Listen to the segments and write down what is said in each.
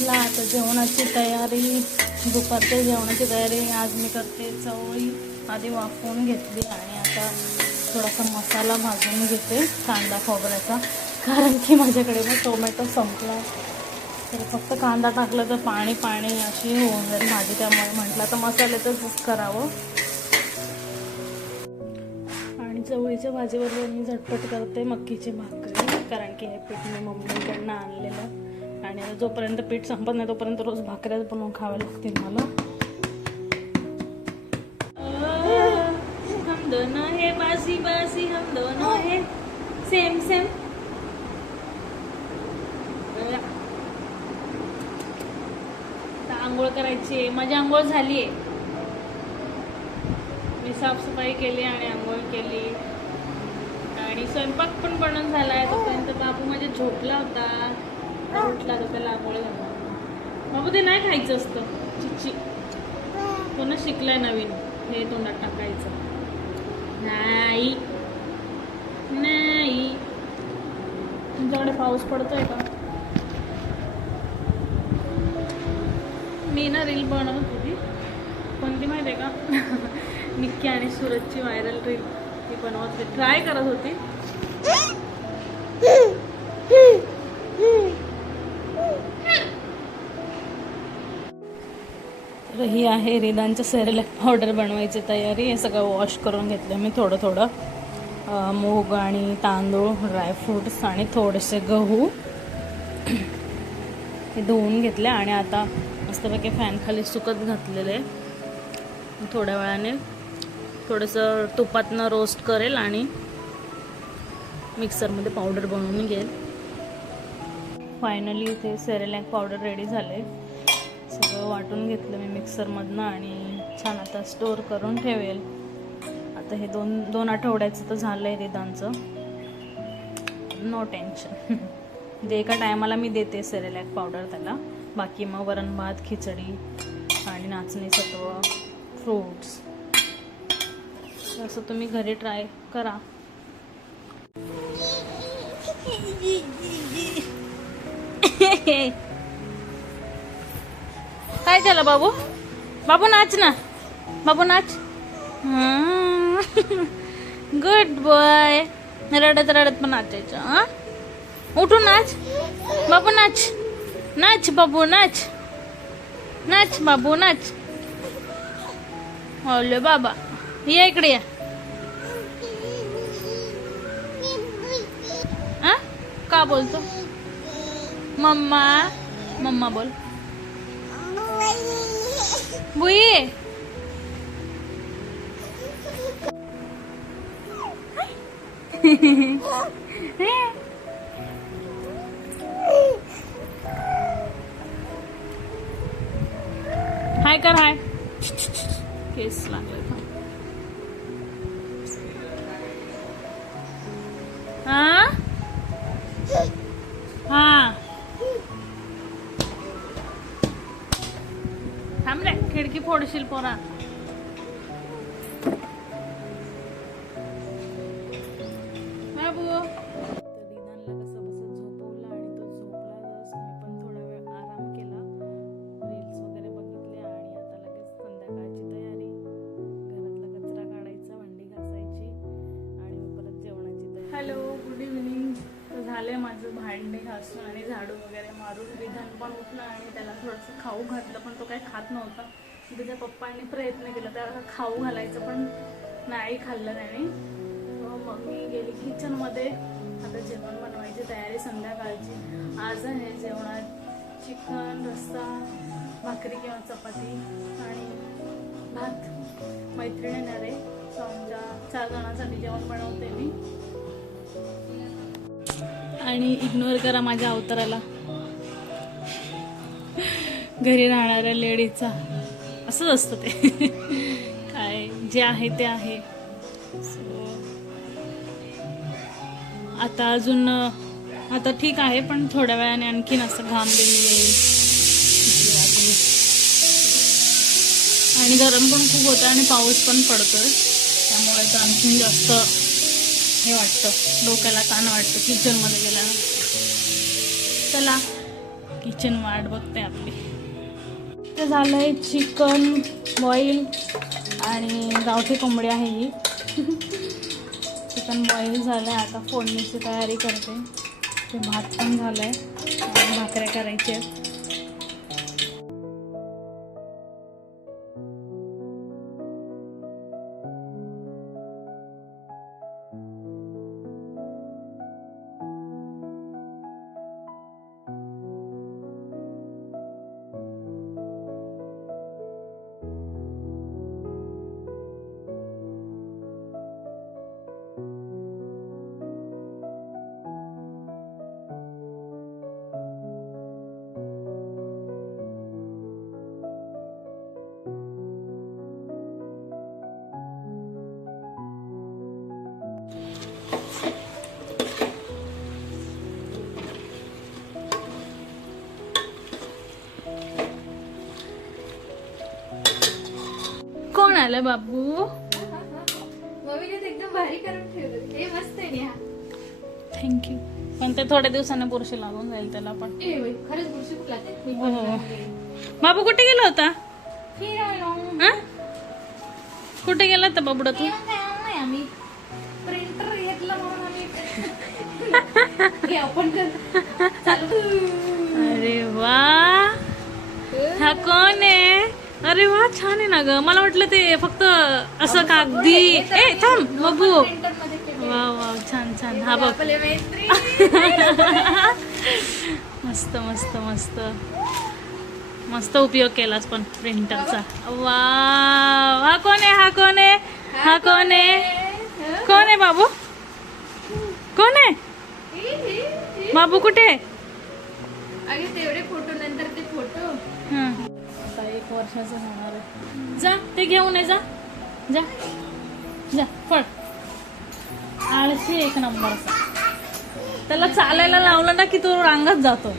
ला आता जेवणाची तयारी दुपारच्या जेवणाची तयारी. आज मी करते चवळी. आधी वाफवून घेतली आणि आता थोडासा मसाला भाजून घेते कांदा खोबऱ्याचा. कारण की माझ्याकडे मग टोमॅटो संपला. तर फक्त कांदा टाकलं तर पाणी पाणी अशी होऊन जाईल भाजी. त्यामुळे म्हटलं तर मसाल्याचंच करावं. आणि चवळीच्या भाजीबरोबर मी झटपट करते मक्कीची भाकरी. कारण की हे पीठ मी मम्मीकडनं आणलेलं. आणि जोपर्यंत पीठ संपत नाही तोपर्यंत रोज भाकऱ्याच बनवून खाव्या लागतील मला. हम दोनों है बासी बासी हम दोनों है. सेम सेम आंघोळ करायची माझी आंघोळ झाली आहे मी साफसफाई केली आणि आंघोळ केली. आणि स्वयंपाक पण बनवून झाला आहे तोपर्यंत बाबू माझ्या झोपला होता. उठला तर त्याला बाबू ते नाही खायचं असतं. चिची तो शिकलाय नवीन? हे तोंडात टाकायचं. नाही. नाही. तुमच्याकडे पाऊस पडतोय का? मी ना रील बनवत होती. कोणती माहिती आहे का? निक्की आणि सूरजची व्हायरल रील ती बनवत होती. ट्राय करत होती. तर ही आहे. रिदांच्या सेरेलॅक पावडर बनवायची तयारी. हे सगळं वॉश करून घेतलं मी थोडं थोडं. मूग आणि तांदूळ ड्रायफ्रूट्स आणि थोडेसे गहू. हे धुवून घेतले आणि आता मस्तपैकी फॅनखाली सुकत घातलेले. थोड्या वेळाने थोडंसं तुपातनं रोस्ट करेल आणि मिक्सरमध्ये पावडर बनवून घेईल. फायनली इथे सेरेलॅक पावडर रेडी झाले. सगळं वाटून घेतलं मी मिक्सरमधनं आणि छान आता स्टोअर करून ठेवेल. आता हे दोन दोन आठवड्याचं तर झालं आहे रिदांचं नो टेन्शन जे एका टायमाला मी देते सेरेलॅक पावडर त्याला. बाकी मग वरण भात खिचडी आणि नाचणी सत्व फ्रूट्स असं तुम्ही घरी ट्राय करा. काय झालं बाबू बाबू नाच ना बाबू नाच गुड बॉय रडत रडत पण नाचायचं हा नाच बाबू नाच नाच बाबू नाच नाच बाबू नाच ओले बाबा या इकडे या का बोलतो मम्मा मम्मा बोल बुई हाय कर हाय केस लागले तयारी हॅलो गुड इव्हनिंग झालं आहे माझं भांडी घासून आणि झाडू वगैरे मारून. विधान पण उठलं आणि त्याला थोडंसं खाऊ घातलं पण तो काही खात नव्हता. तिच्या पप्पांनी प्रयत्न केला त्याला खाऊ घालायचं पण नाही खाल्लं त्याने. मग मी गेली किचनमध्ये आता जेवण बनवायची तयारी संध्याकाळची. आज आहे जेवणात चिकन रस्सा भाकरी किंवा चपाती आणि भात. मैत्रीण येणार. आहे सो आमच्या चार जणांसाठी जेवण बनवते मी. आणि इग्नोर करा माझ्या अवताराला. घरी राहणाऱ्या लेडीजचा असंच असतं ते. काय जे आहे ते आहे. सो आता अजून आता ठीक आहे पण थोड्या वेळाने आणखीन असं घाम देऊन येईल. आणि गरम पण खूप होतं आणि पाऊस पण पडतोय. त्यामुळे तर आणखीन जास्त हे वाटतं डोक्याला ताण वाटतं किचनमध्ये गेल्यानं. चला किचन वाट बघते आपली. झालं आहे चिकन बॉईल आणि गावठी कोंबडी आहे ही. चिकन बॉईल झालंय आता फोडणीची तयारी करते. ते भात पण झालं आहे भाकऱ्या करायच्या आहेत. आलं बाबू? मम्मीने एकदम भारी करून ठेवलं. हे मस्त आहे नेहा. थँक्यू पण ते थोड्या दिवसाने पुरुषी लागून जाईल त्याला पण. खरंच बुरशी खूप लागते. हो. बाबू कुठे गेला होता? हा? कुठे गेला होता बाबुडा तू? आम्ही. प्रिंटर घेतला म्हणून आम्ही आपण कर. चालू. अरे वा. हा कोण आहे? अरे वा छान आहे ना ग. मला वाटलं ते फक्त असं कागदी ए थांब केलं. वा वा छान छान. हा बघ. आपले मैत्री मस्त मस्त मस्त. मस्त उपयोग केलास पण प्रिंटरचा. वा हा कोण आहे हा कोण आहे? हा कोण आहे? कोण आहे बाबू? कोण आहे? बाबू कुठे आहे? वर्षाचं होणार आहे. जा ते घेऊन ये जा. जा. जा फळ आळशी एक नंबरचा. त्याला चालायला लावलं ना की तो रांगत जातो.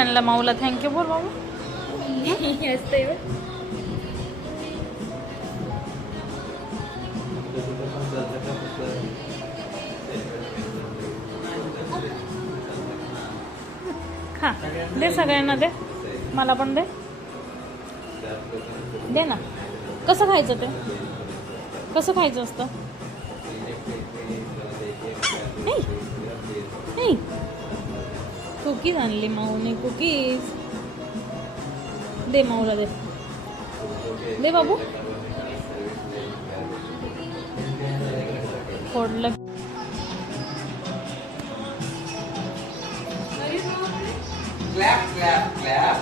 आणला माऊला. थँक्यू बोल बाबा. असतंय बघ. दे सगळ्यांना दे. मला पण दे. दे ना. कसं खायचं ते? कसं खायचं असतं? कुकीज आणली माऊने कुकीज दे माऊला दे दे बाबू फोडलं Clap, clap, clap.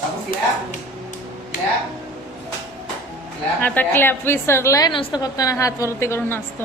Kamu clap. Clap. आता क्लॅप विसरलाय नुसतं फक्त ना हात वरती करून असतो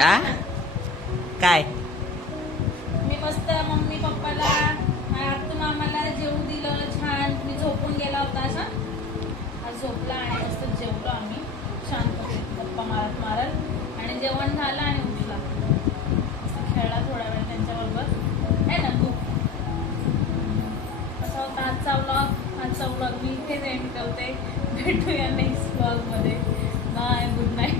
आ? काय? मी मस्त मम्मी पप्पाला आतून मामाला जेवू दिलं. छान. मी झोपून गेला होता असा. आज झोपला आणि मस्त जेवलो आम्ही. शांत गप्पा मारत मारत. आणि जेवण झालं आणि उठला. खेळला थोडा वेळ त्यांच्याबरोबर. आहे ना तू? असा होता आजचा व्लॉग आजचा व्लॉग मी इथेच एंड करते. भेटूया नेक्स्ट व्लॉगमध्ये बाय गुड नाईट